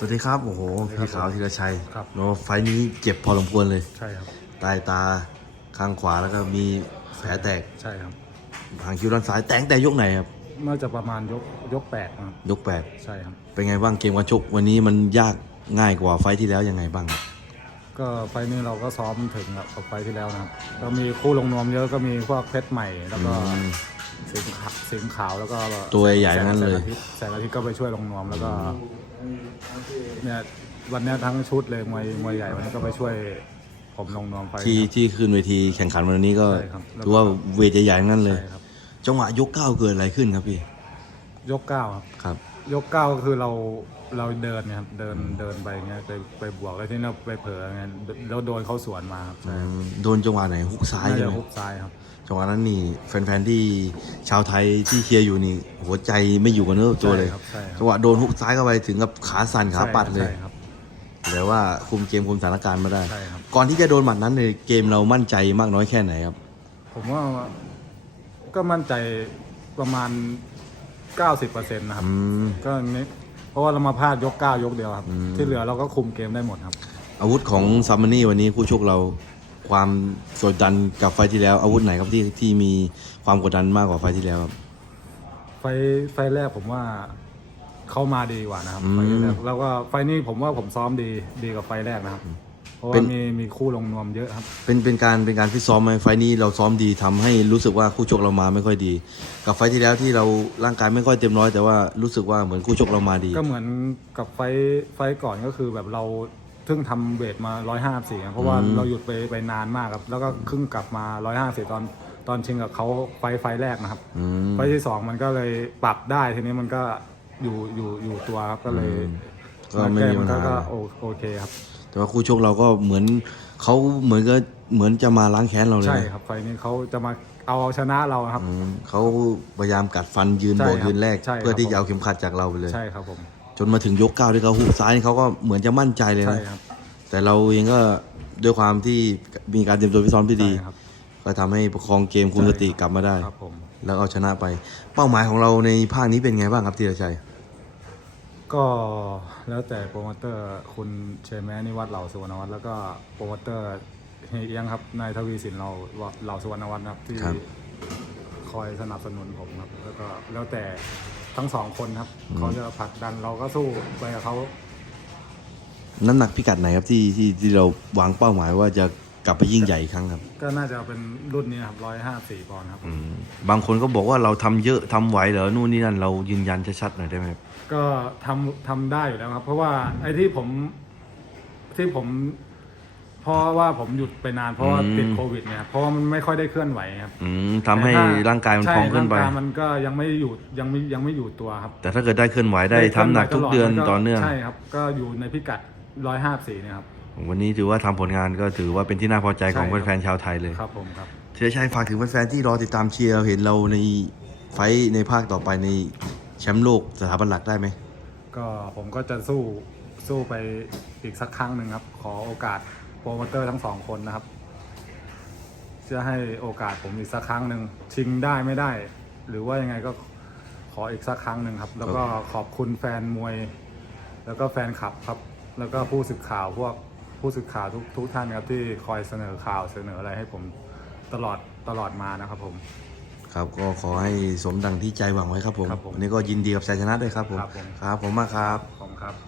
สวัสดีครับ โอ้โห พี่ขาวธีรชัยครับ เนาะไฟล์นี้เจ็บพอสมควรเลย ใช่ครับ ใตายตาข้างขวาแล้วก็มีแผลแตก ใช่ครับ ทางคิ้วด้านซ้ายแตงแต่ยกไหนครับน่าจะประมาณยกยกแปดนะครับยกแปดใช่ครับ เป็นไงบ้างเกมการชกวันนี้มันยากง่ายกว่าไฟล์ที่แล้วยังไงบ้างครับก็ไฟล์นี้เราก็ซ้อมถึงกับไฟล์ที่แล้วนะครับก็มีคู่ลงนวมเยอะก็มีพวกเพชรใหม่แล้วก็อืมสิงห์ขาวสิงห์ขาวแล้วก็ตัวใหญ่ๆทั้งนั้นเลยแสอาทิตย์แสงอาทิตย์ก็ไปช่วยลงนวมแล้วก็ เนี่ยวันเนี้ยทั้งชุดเลยมวยมวยใหญ่วันนี้ก็ไปช่วยผมลงนวมไฟล์ที่ครับที่ขึ้นเวทีแข่งขันวันนี้ก็ใช่ครับแล้วก็ถือว่าเวทใหญ่ๆทั้งนั้นเลย ใช่ครับจังหวะยกเก้าเกิดอะไรขึ้นครับพี่ยกเก้าครับ ครับ ยกเก้าก็คือเราเราเดินเนี่ยครับเดินเดินไปเงี้ยไปไปบวกแล้วที่เราไปเผลอเงี้ยแล้วโดนเขาสวนมาครับอืใช่มโดนจังหวะไหนฮุกซ้ายน่าใช่จะไหมฮุกซ้ายครับ จังหวะนั้นนี่แฟนๆที่ชาวไทยที่เชียร์อยู่นี่หัวใจไม่อยู่กับเนื้อกับตัวเลยใช่ครับใช่ครับ จังหวะโดนฮุกซ้ายเข้าไปถึงกับขาสั่นขาปัดเลย ใช่ครับ แต่ว่าคุมเกมคุมสถานการณ์มาได้ ใช่ครับ ก่อนที่จะโดนหมัดนั้นในยเกมเรามั่นใจมากน้อยแค่ไหนครับ ผมว่าก็มั่นใจประมาณ 90%นะครับ อืม ก็นี่เพราะว่าเรามาพลาดยกเก้ายกเดียวครับอืมที่เหลือเราก็คุมเกมได้หมดครับ อาวุธของซัมมานี่วันนี้คู่ชกเราความกดดันกับไฟล์ที่แล้ว อาวุธไหนครับที่ที่มีความกดดันมากกว่าไฟล์ที่แล้วครับ ไฟไฟแรกผมว่าเข้ามาดีกว่านะครับอืมไฟแรกแล้วก็ไฟนี้ผมว่าผมซ้อมดีดีกว่าไฟแรกนะครับ เพราะเป็ว่านมีมีคู่ลงนวมเยอะครับ เป็นเป็นการเป็นการฟิตซ้อมไหมไฟล์นี้เราซ้อมดีทำให้รู้สึกว่าคู่ชกเรามาไม่ค่อยดี กับไฟล์ที่แล้วที่เราร่างกายไม่ค่อยเต็มร้อยแต่ว่ารู้สึกว่าเหมือนคู่ชกเรามาดี ก็เหมือนกับไฟท์ไฟท์ก่อนก็คือแบบเราเพิ่งทำเวทมา154เพราะว่าอืมเราหยุดไปไปนานมากครับ แล้วก็ครึ่งกลับมา154ตอนตอนชิงกับเขาไฟท์ไฟท์แรกนะครับ อืม ไฟท์ที่สองมันก็เลยปรับได้ทีนี้มันก็อยู่อยู่อยู่ตัวครับก็เลย ก็ไม่มีปัญก็หาก็โอโอเคครับ แต่ว่าคู่ชกเราก็เหมือนเขาเหมือนก็เหมือนจะมาล้างแค้นเราเลยใช่นะครับไฟท์นี้เขาจะมาเอาเอาชนะเราครับอืมเขาพยายามกัดฟันยืนใช่โบกครับยืนแรกใช่ครับเพื่อที่จะเอาเข็มขัดจากเราไปเลยใช่ครับผมจนมาถึงยกเก้าที่เขาหุกซ้ายนี่เขาก็เหมือนจะมั่นใจเลยใช่นะครับแต่เราเองก็ด้วยความที่มีการเตรียมตัวฟิตซ้อมที่ดีใช่ครับก็ทำให้ประคองเกมคุมสติกลับมาได้ครับผมแล้วเอาชนะไป เป้าหมายของเราในภาคนี้เป็นไงบ้างครับธีรชัย ก็แล้วแต่โปรโมเตอร์คุณเชยแมนิวัฒน์เหล่าสุวรรณวัฒน์แล้วก็โปรโมเตอร์เฮียเอียงครับนายทวีสินเราเหล่าสุวรรณวัฒน์ครับที่ครับ คอยสนับสนุนผมครับ แล้วก็แล้วแต่ทั้งสองคนครับเขาจะผลักดันเราก็สู้ไปกับเขาน้ำหนักพิกัดไหนครับที่ที่ที่เราวางเป้าหมายว่าจะ กลับไปยิ่งใหญ่อีกครั้งครับ ก็น่าจะเป็นรุ่นนี้ครับร้อยห้าสี่ปอนด์ครับ อืมบางคนก็บอกว่าเราทำเยอะทำไหวเหรอนู่นนี่นั่นเรายืนยันชัดๆหน่อยได้ไหมครับก็ทำทำได้อยู่แล้วครับ เพราะว่าไอ้ที่ผมที่ผม เพราะว่าผมหยุดไปนานเพราะว่าติดโควิดเนี่ยเพราะว่ามันไม่ค่อยได้เคลื่อนไหวครับอืมทำให้แต่ถ้ร่างกายมันพองขึ้นไป ใช่ร่างกายมันก็ยังไม่อยู่ยังไม่ยังไม่อยู่ตัวครับแต่ถ้าเกิดได้เคลื่อนไหวได้ทำหนักทุกเดือนต่อเนื่อง ใช่ครับ ก็อยู่ในพิกัดร้อยห้าสี่เนี่ยครับ วันนี้ถือว่าทำผลงานก็ถือว่าเป็นที่น่าพอใจของใช่ครับแฟนๆชาวไทยเลยครับผมครับเชียร์ชัยฝากถึงแฟนๆที่รอติดตามเชียร์เห็นเราในไฟท์ในภาคต่อไปในแชมป์โลกสถาบันหลักได้ไหมก็ผมก็จะสู้สู้ไปอีกสักครั้งหนึ่งครับ ขอโอกาสโปรโมเตอร์ทั้งสองคนนะครับจะให้โอกาสผมอีกสักครั้งหนึ่งชิงได้ไม่ได้ หรือว่ายังไงก็ขออีกสักครั้งหนึ่งครับ แล้วก็ขอบคุณแฟนมวย แล้วก็แฟนคลับครับ แล้วก็ผู้สื่อข่าวพวก ผู้สื่อข่าวทุกทุกท่านครับที่คอยเสนอข่าวเสนออะไรให้ผมตลอดตลอดมานะครับผม ครับก็ขอให้สมดังที่ใจหวังไว้ครับผมครับผมวันนี้ก็ยินดีกับชัยชนะด้วยครับผมครับผม ครับผมมากครับผมครับ